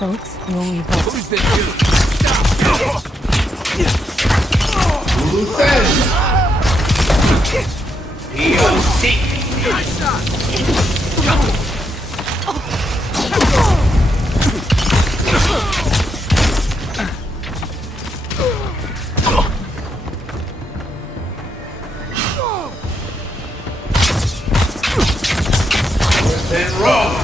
folks will we vote? Who's this dude? Stop! Who says? You'll see. Then wrong.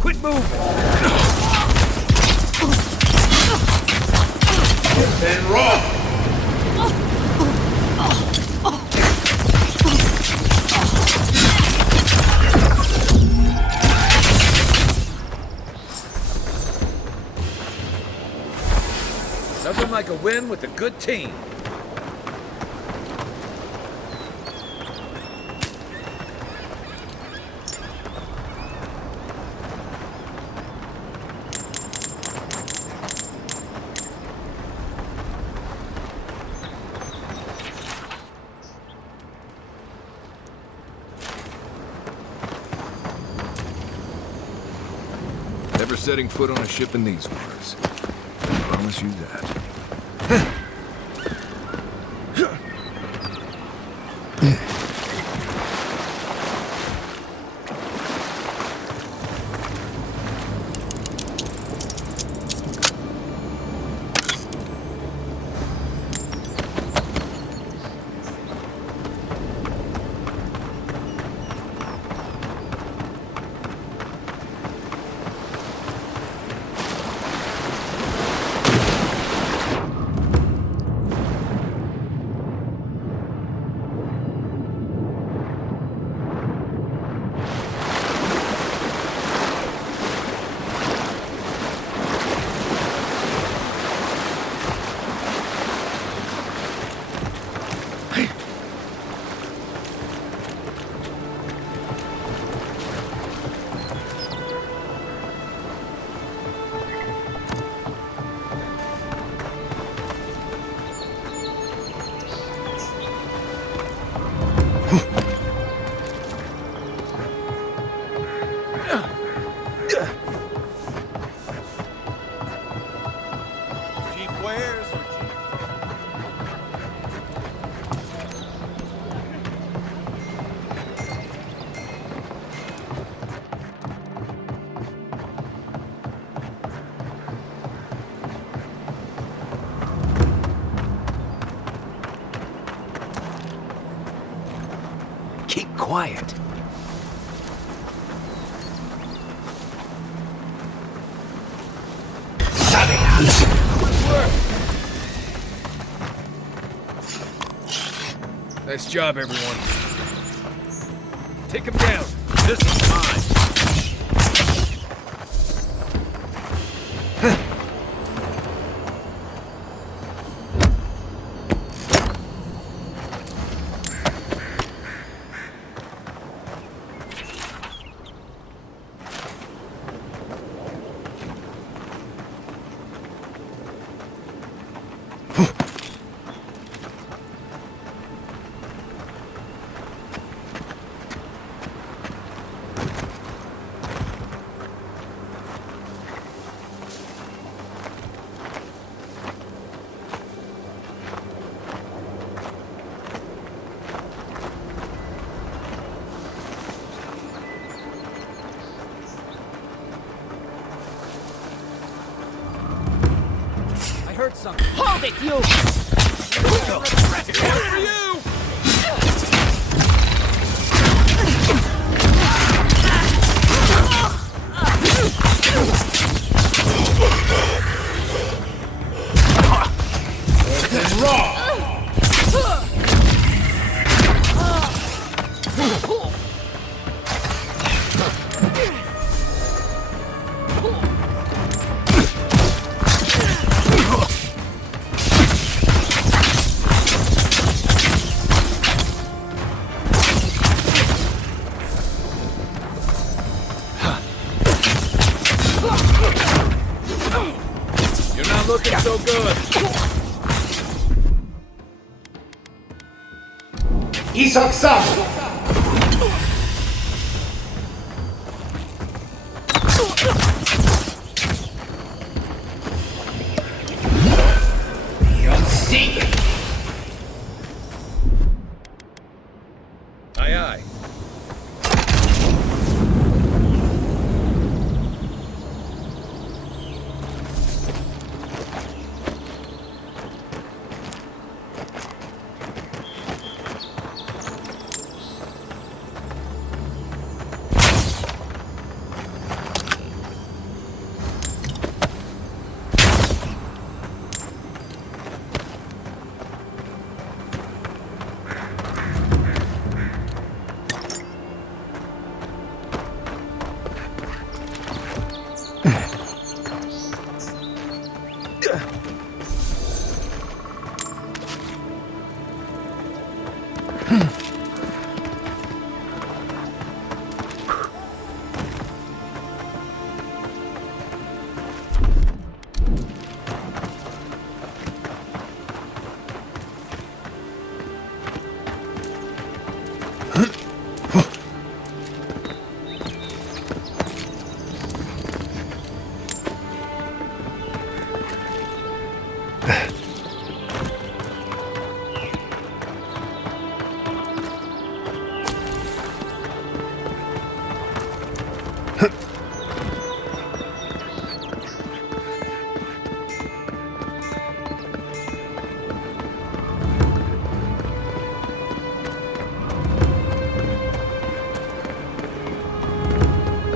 Quit moving! Then wrong. Nothing like a win with a good team. Never setting foot on a ship in these waters. I promise you that. Keep quiet. Nice job, everyone. Take him down. This is mine. Heard something. Hold it, you! For you! You're not looking so good. 이석삼. 연식. Aye, aye.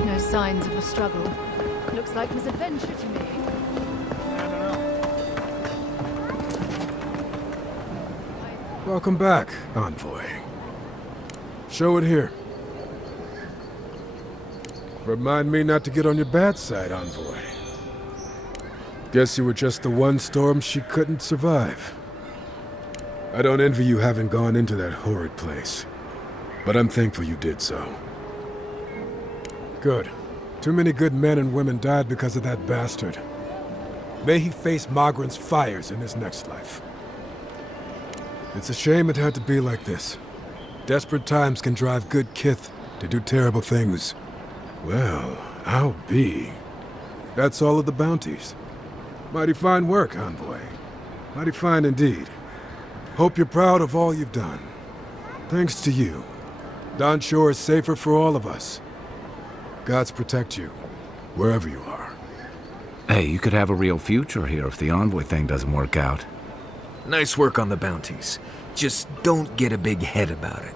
No signs of a struggle. Looks like misadventure to me. Welcome back, Envoy. Show it here. Remind me not to get on your bad side, Envoy. Guess you were just the one storm she couldn't survive. I don't envy you having gone into that horrid place, but I'm thankful you did so. Good. Too many good men and women died because of that bastard. May he face Magran's fires in his next life. It's a shame it had to be like this. Desperate times can drive good kith to do terrible things. Well, I'll be. That's all of the bounties. Mighty fine work, Envoy. Mighty fine indeed. Hope you're proud of all you've done. Thanks to you, Don Shore is safer for all of us. Gods protect you, wherever you are. Hey, you could have a real future here if the Envoy thing doesn't work out. Nice work on the bounties. Just don't get a big head about it.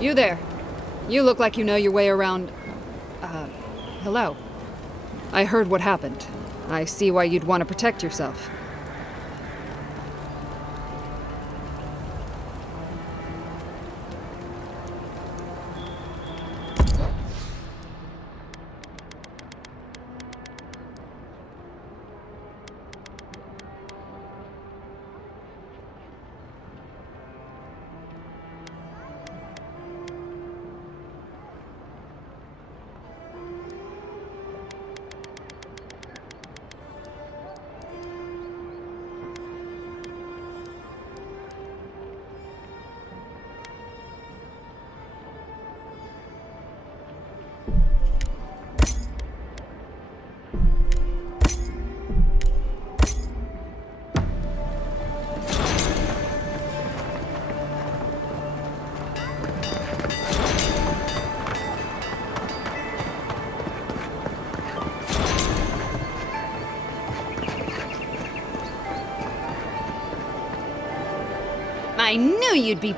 You there. You look like you know your way around... hello. I heard what happened. I see why you'd want to protect yourself. I knew you'd be...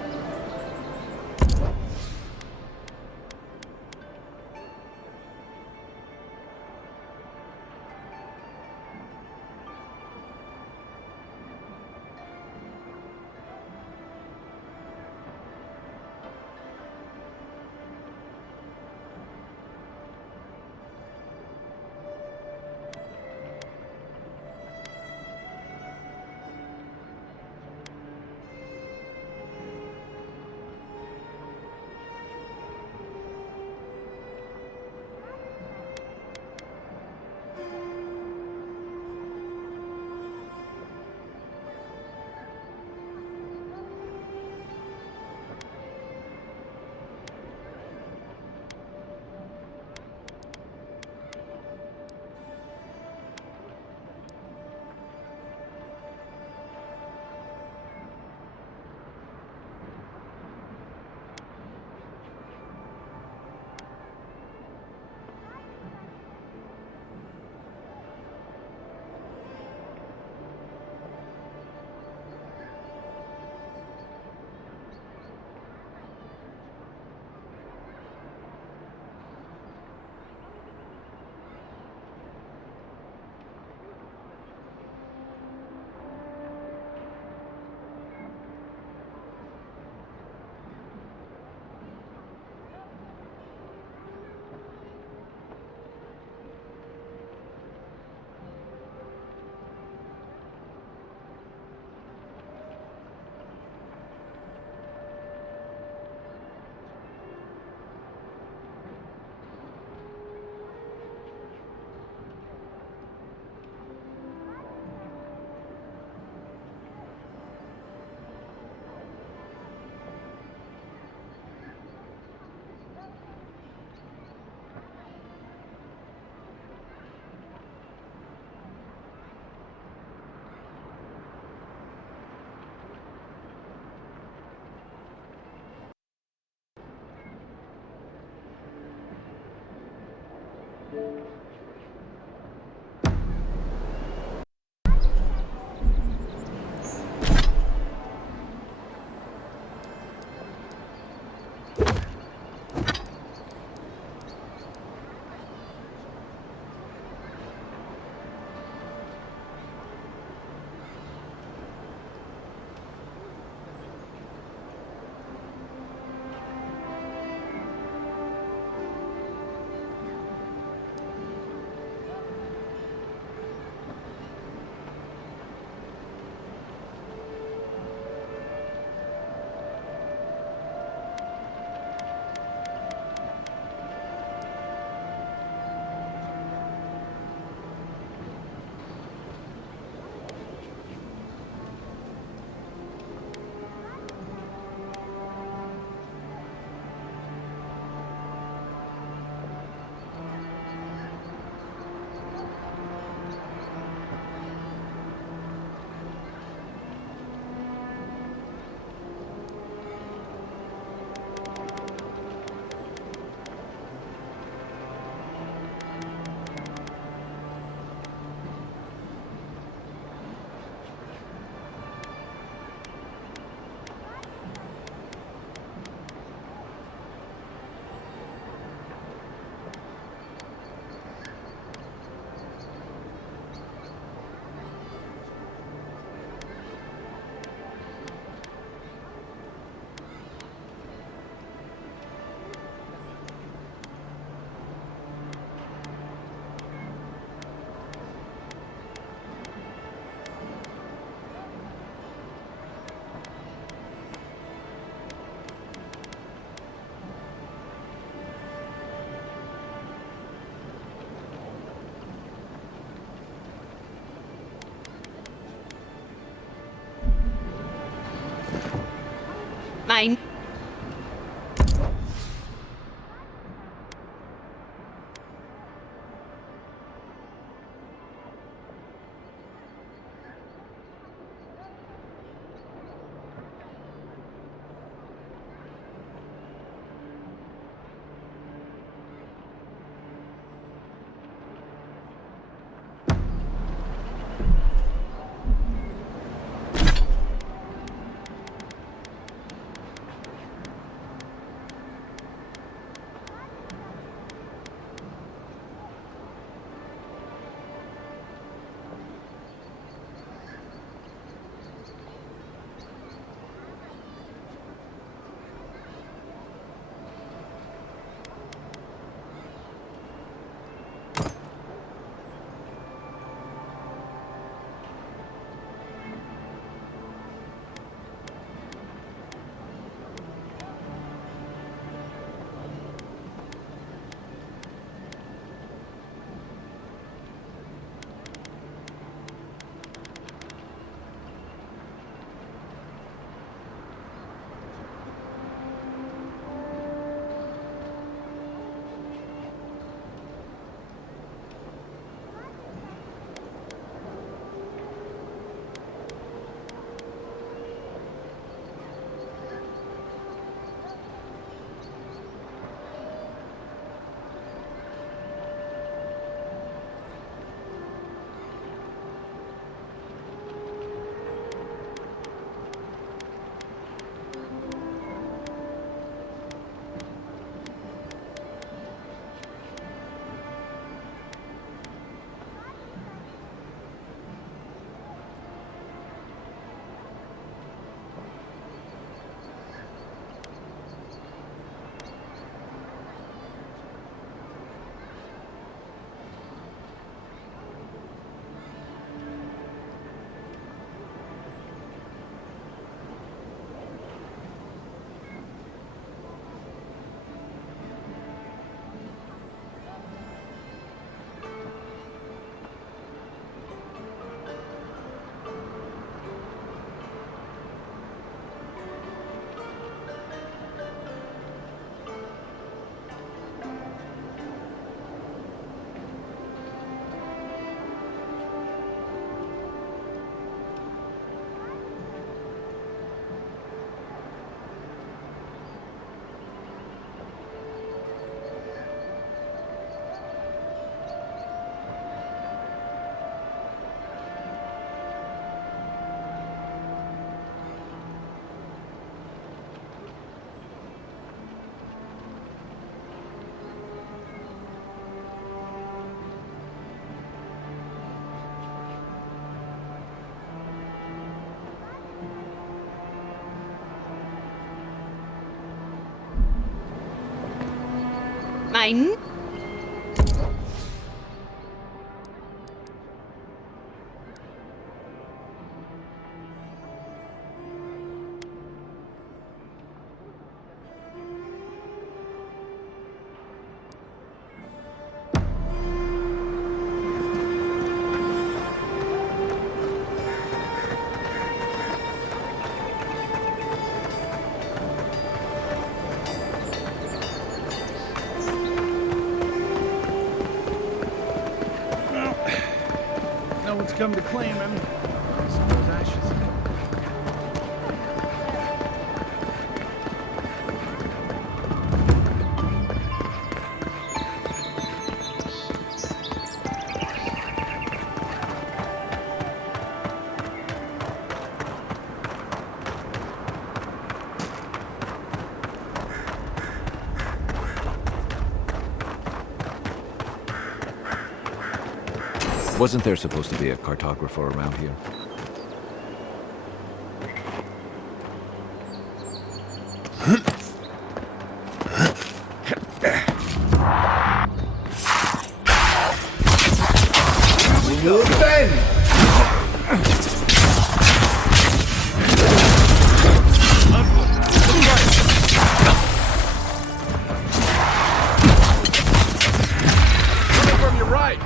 Mine. Mine. No one's come to claim him. Some of those ashes. Wasn't there supposed to be a cartographer around here? Move then! Coming from your right.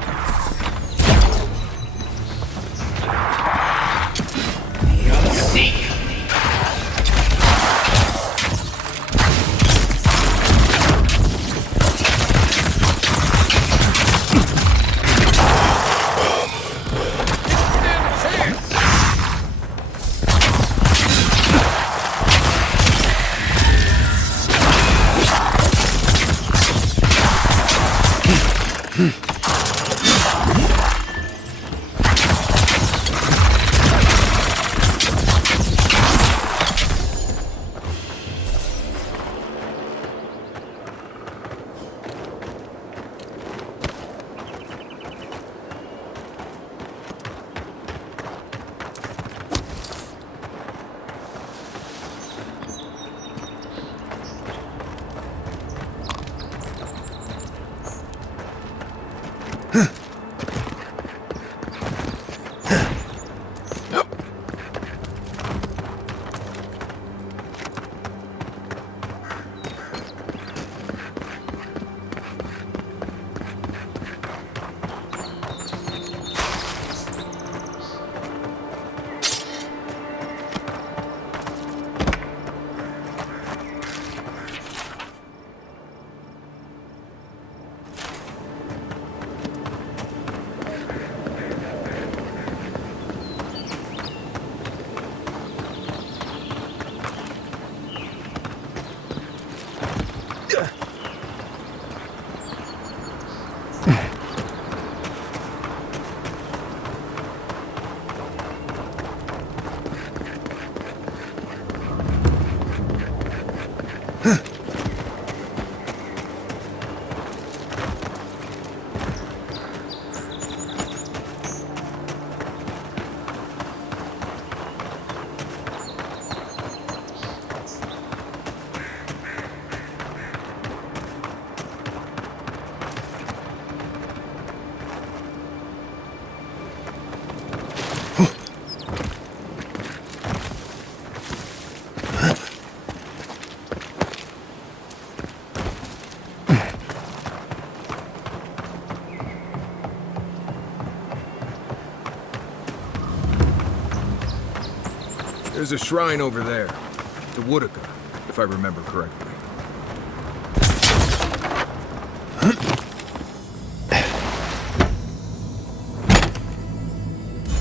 There's a shrine over there. The Woodaka, if I remember correctly.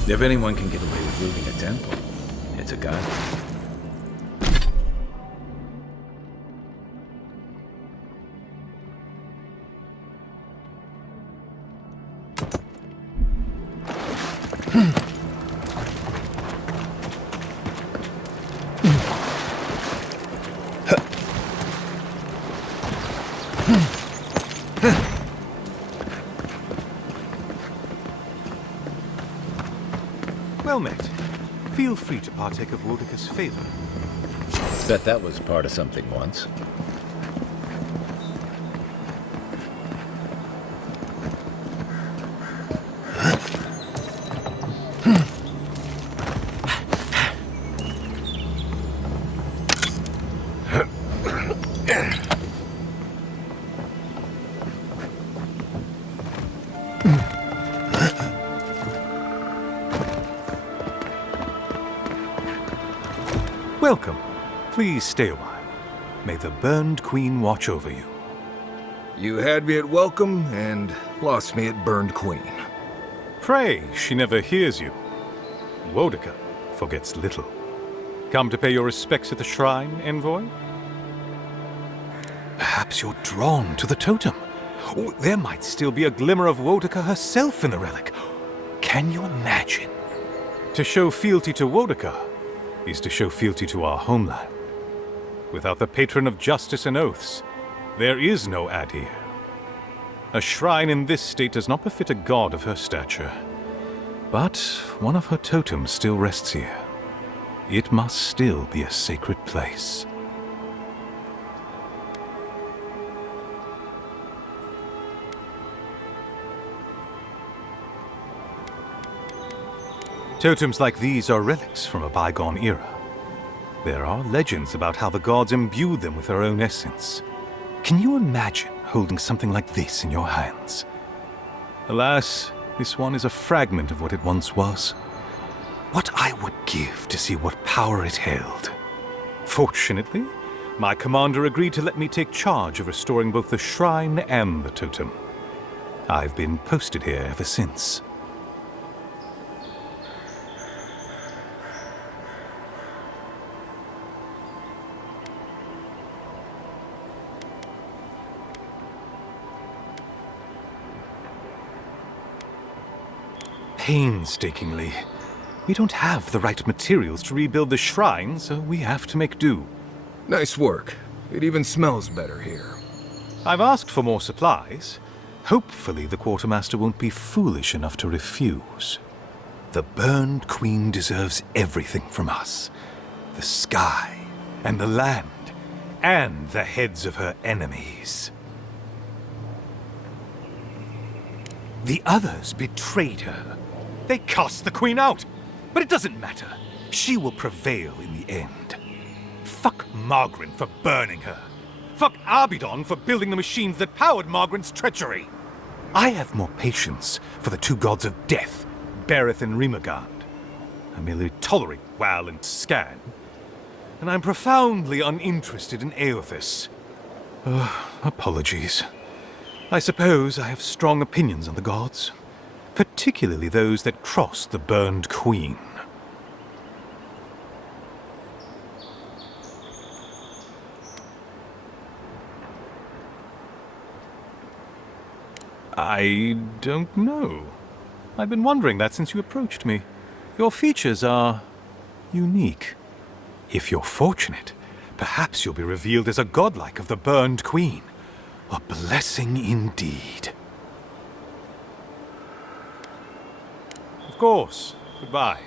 If anyone can get away with looting a temple, it's a guy. Well met. Feel free to partake of Wodaka's favor. Bet that was part of something once. Welcome. Please stay a while. May the Burned Queen watch over you. You had me at welcome and lost me at Burned Queen. Pray, she never hears you. Wodaka forgets little. Come to pay your respects at the shrine, envoy? Perhaps you're drawn to the totem. Oh, there might still be a glimmer of Wodaka herself in the relic. Can you imagine? To show fealty to Wodaka is to show fealty to our homeland. Without the patron of justice and oaths, there is no Adir. A shrine in this state does not befit a god of her stature. But one of her totems still rests here. It must still be a sacred place. Totems like these are relics from a bygone era. There are legends about how the gods imbued them with their own essence. Can you imagine holding something like this in your hands? Alas, this one is a fragment of what it once was. What I would give to see what power it held. Fortunately, my commander agreed to let me take charge of restoring both the shrine and the totem. I've been posted here ever since. painstakingly. We don't have the right materials to rebuild the shrine, so we have to make do. Nice work. It even smells better here. I've asked for more supplies. Hopefully the quartermaster won't be foolish enough to refuse. The Burned Queen deserves everything from us. The sky, and the land, and the heads of her enemies. The others betrayed her. They cast the Queen out. But it doesn't matter. She will prevail in the end. Fuck Margaret for burning her. Fuck Abidon for building the machines that powered Margaret's treachery. I have more patience for the two gods of death, Bereth and Rimagand. I merely tolerate Wal and Scan. And I'm profoundly uninterested in Eothas. Apologies. I suppose I have strong opinions on the gods, particularly those that cross the Burned Queen. I don't know. I've been wondering that since you approached me. Your features are unique. If you're fortunate, perhaps you'll be revealed as a godlike of the Burned Queen. A blessing indeed. Of course. Goodbye.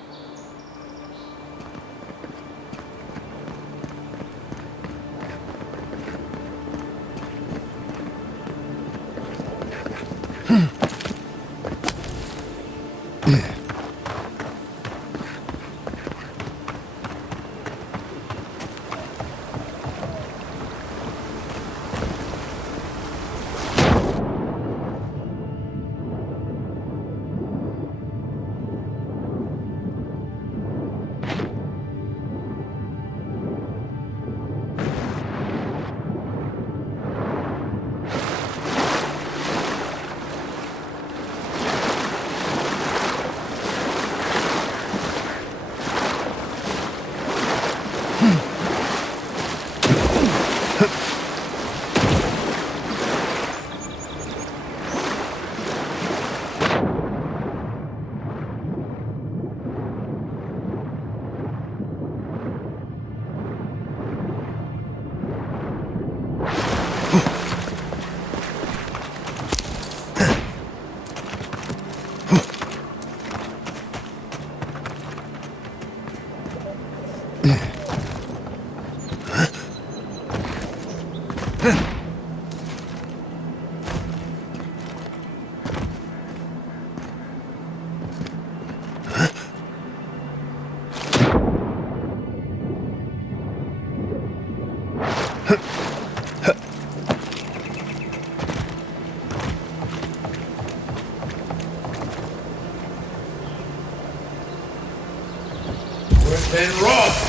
And rough!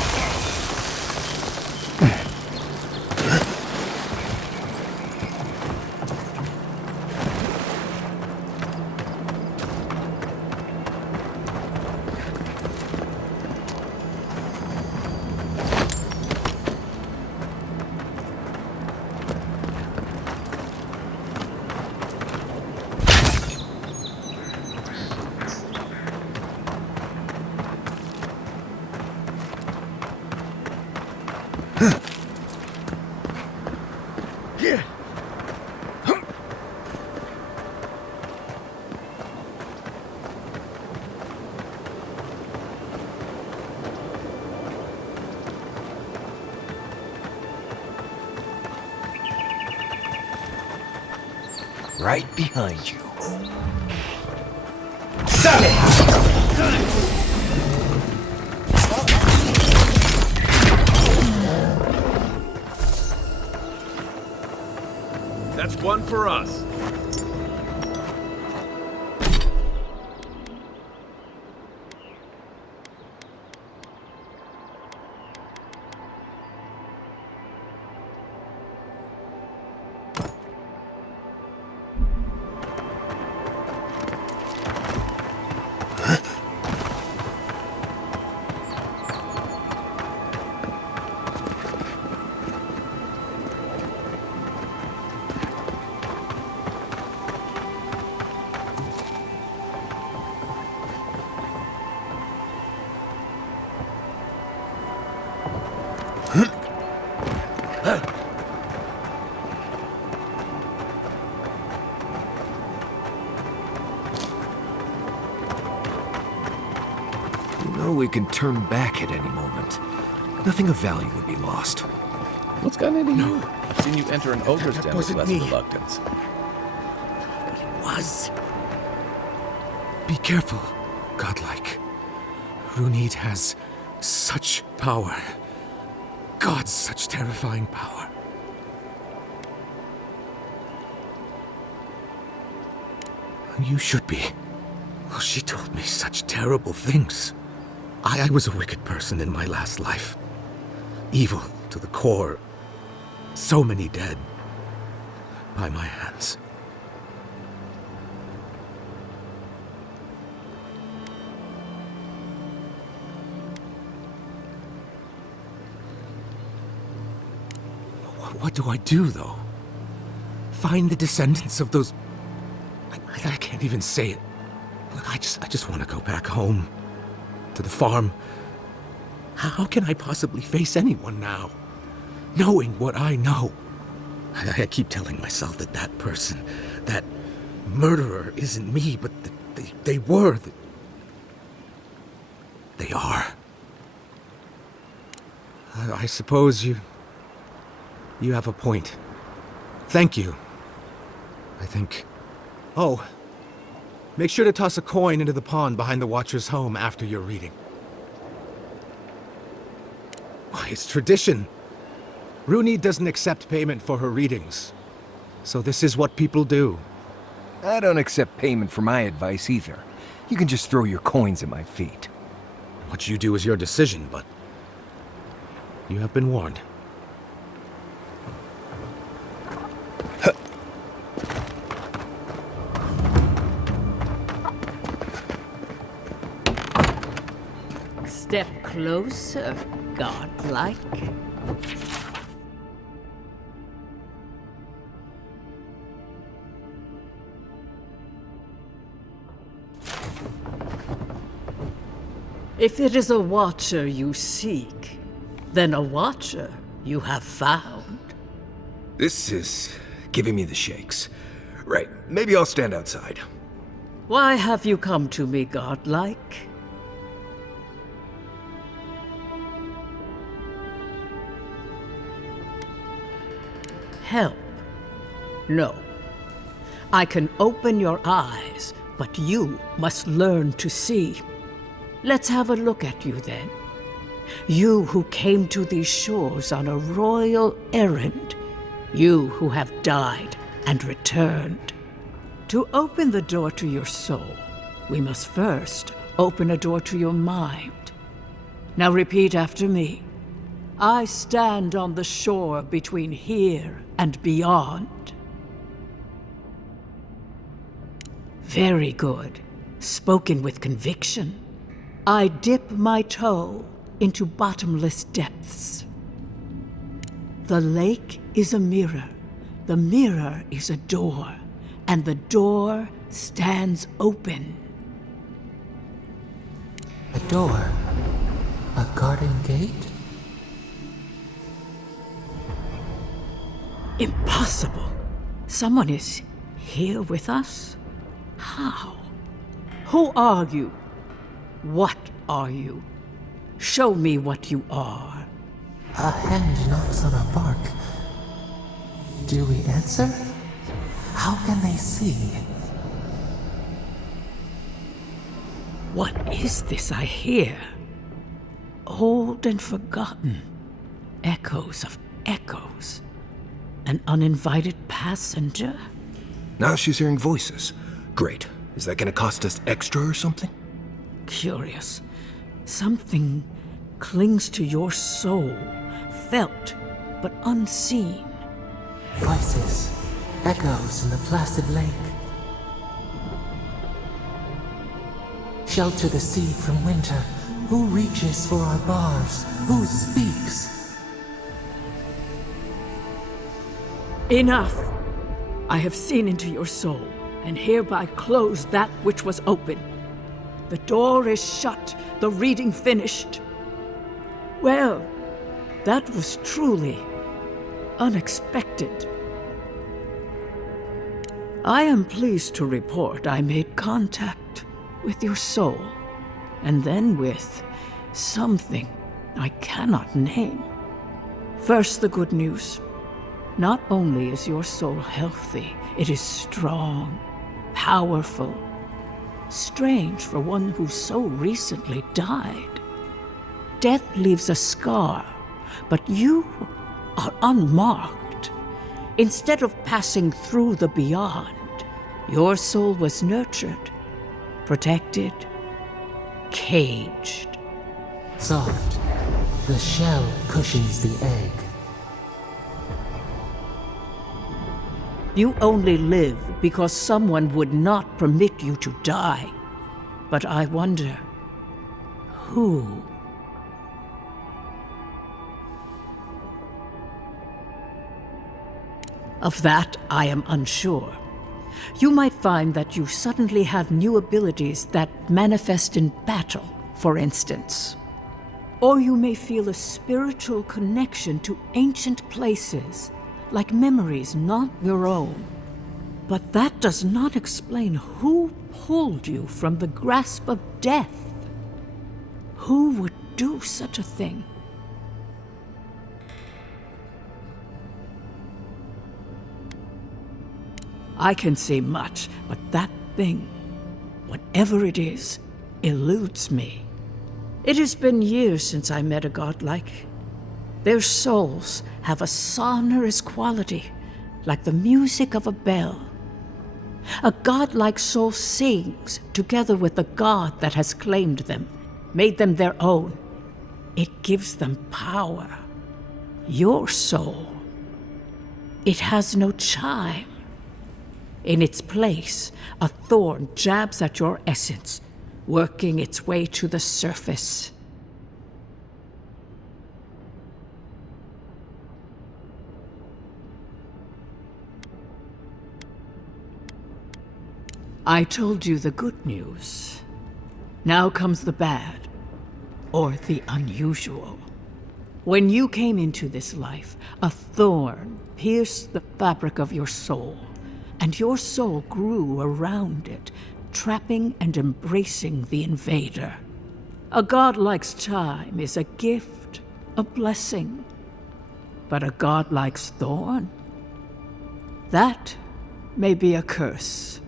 Right behind you. That's one for us. You know we can turn back at any moment. Nothing of value would be lost. What's gotten into you? I've seen you enter an ogre's den with wasn't less me. reluctance. Was. Be careful, godlike. Runid has such power. God, such terrifying power. You should be. Well, she told me such terrible things. I was a wicked person in my last life. Evil to the core. So many dead. By my hands. What do I do, though? Find the descendants of those... I can't even say it. Look, I just want to go back home. To the farm. How can I possibly face anyone now? Knowing what I know. I keep telling myself that that person, that murderer isn't me, but they were. They are. I suppose you have a point. Thank you. I think... Oh, make sure to toss a coin into the pond behind the Watcher's home after your reading. Why, it's tradition. Runid doesn't accept payment for her readings. So this is what people do. I don't accept payment for my advice either. You can just throw your coins at my feet. What you do is your decision, but... you have been warned. Step closer, godlike. If it is a watcher you seek, then a watcher you have found. This is giving me the shakes. Right, maybe I'll stand outside. Why have you come to me, godlike? Help? No. I can open your eyes, but you must learn to see. Let's have a look at you then. You who came to these shores on a royal errand. You who have died and returned. To open the door to your soul, we must first open a door to your mind. Now repeat after me. I stand on the shore between here and beyond. Very good. Spoken with conviction. I dip my toe into bottomless depths. The lake is a mirror. The mirror is a door. And the door stands open. A door? A garden gate? Impossible. Someone is here with us? How? Who are you? What are you? Show me what you are. A hand knocks on a bark. Do we answer? How can they see? What is this I hear? Old and forgotten. Echoes of echoes. An uninvited passenger? Now she's hearing voices. Great. Is that gonna cost us extra or something? Curious. Something clings to your soul, felt but unseen. Voices, echoes in the placid lake. Shelter the sea from winter. Who reaches for our bars? Who speaks? Enough! I have seen into your soul, and hereby close that which was open. The door is shut, the reading finished. Well, That was truly unexpected. I am pleased to report I made contact with your soul, and then with something I cannot name. First, the good news. Not only is your soul healthy, it is strong, powerful. Strange for one who so recently died. Death leaves a scar, but you are unmarked. Instead of passing through the beyond, your soul was nurtured, protected, caged. Soft. The shell cushions the egg. You only live because someone would not permit you to die. But I wonder, who? Of that, I am unsure. You might find that you suddenly have new abilities that manifest in battle, for instance. Or you may feel a spiritual connection to ancient places, like memories not your own. But that does not explain who pulled you from the grasp of death. Who would do such a thing? I can say much, but that thing, whatever it is, eludes me. It has been years since I met a godlike. Their souls have a sonorous quality, like the music of a bell. A godlike soul sings together with the god that has claimed them, made them their own. It gives them power. Your soul, it has no chime. In its place, a thorn jabs at your essence, working its way to the surface. I told you the good news. Now comes the bad, or the unusual. When you came into this life, a thorn pierced the fabric of your soul, and your soul grew around it, trapping and embracing the invader. A godlike's chime is a gift, a blessing. But a godlike's thorn? That may be a curse.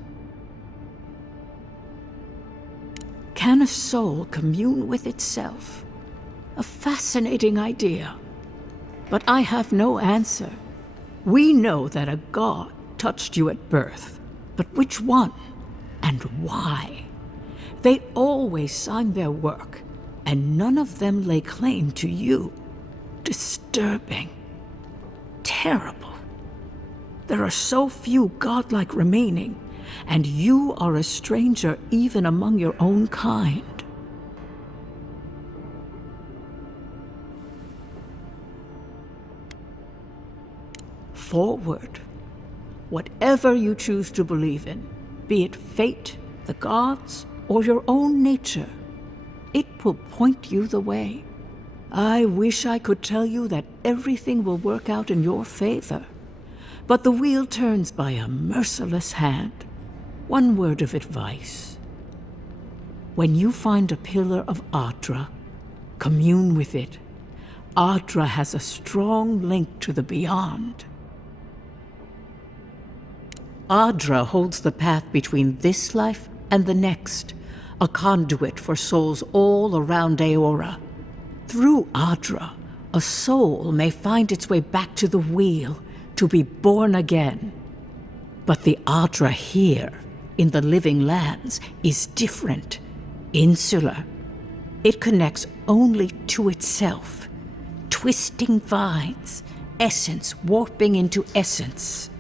Can a soul commune with itself? A fascinating idea. But I have no answer. We know that a god touched you at birth, but which one and why? They always signed their work, and none of them lay claim to you. Disturbing. Terrible. There are so few godlike remaining, and you are a stranger even among your own kind. Forward. Whatever you choose to believe in, be it fate, the gods, or your own nature, it will point you the way. I wish I could tell you that everything will work out in your favor, but the wheel turns by a merciless hand. One word of advice. When you find a pillar of Adra, commune with it. Adra has a strong link to the beyond. Adra holds the path between this life and the next, a conduit for souls all around Eora. Through Adra, a soul may find its way back to the wheel to be born again. But the Adra here, in the living lands, is different, insular. It connects only to itself, twisting vines, essence warping into essence.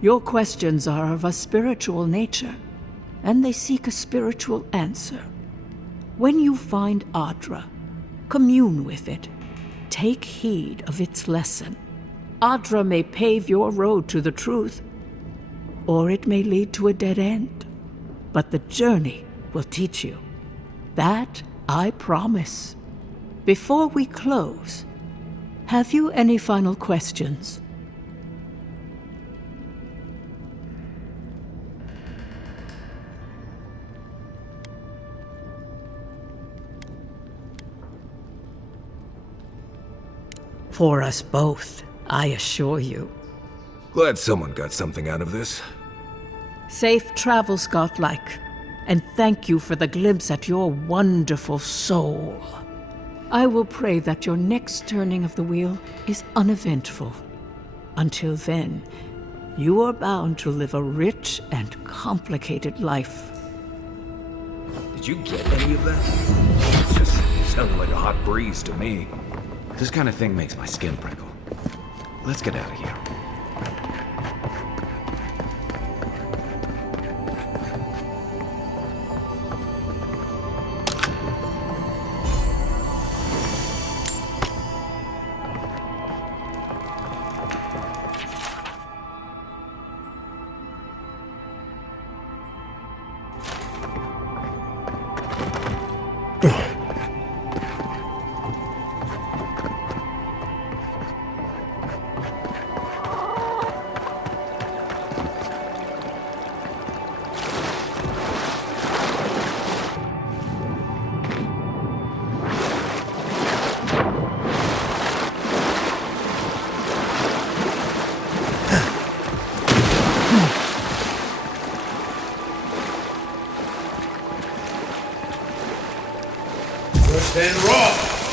Your questions are of a spiritual nature, and they seek a spiritual answer. When you find Adra, commune with it. Take heed of its lesson. Adra may pave your road to the truth, or it may lead to a dead end. But the journey will teach you. That I promise. Before we close, have you any final questions? For us both, I assure you. Glad someone got something out of this. Safe travels, Godlike, and thank you for the glimpse at your wonderful soul. I will pray that your next turning of the wheel is uneventful. Until then, you are bound to live a rich and complicated life. Did you get any of that? It just sounded like a hot breeze to me. This kind of thing makes my skin prickle. Let's get out of here. Stand raw!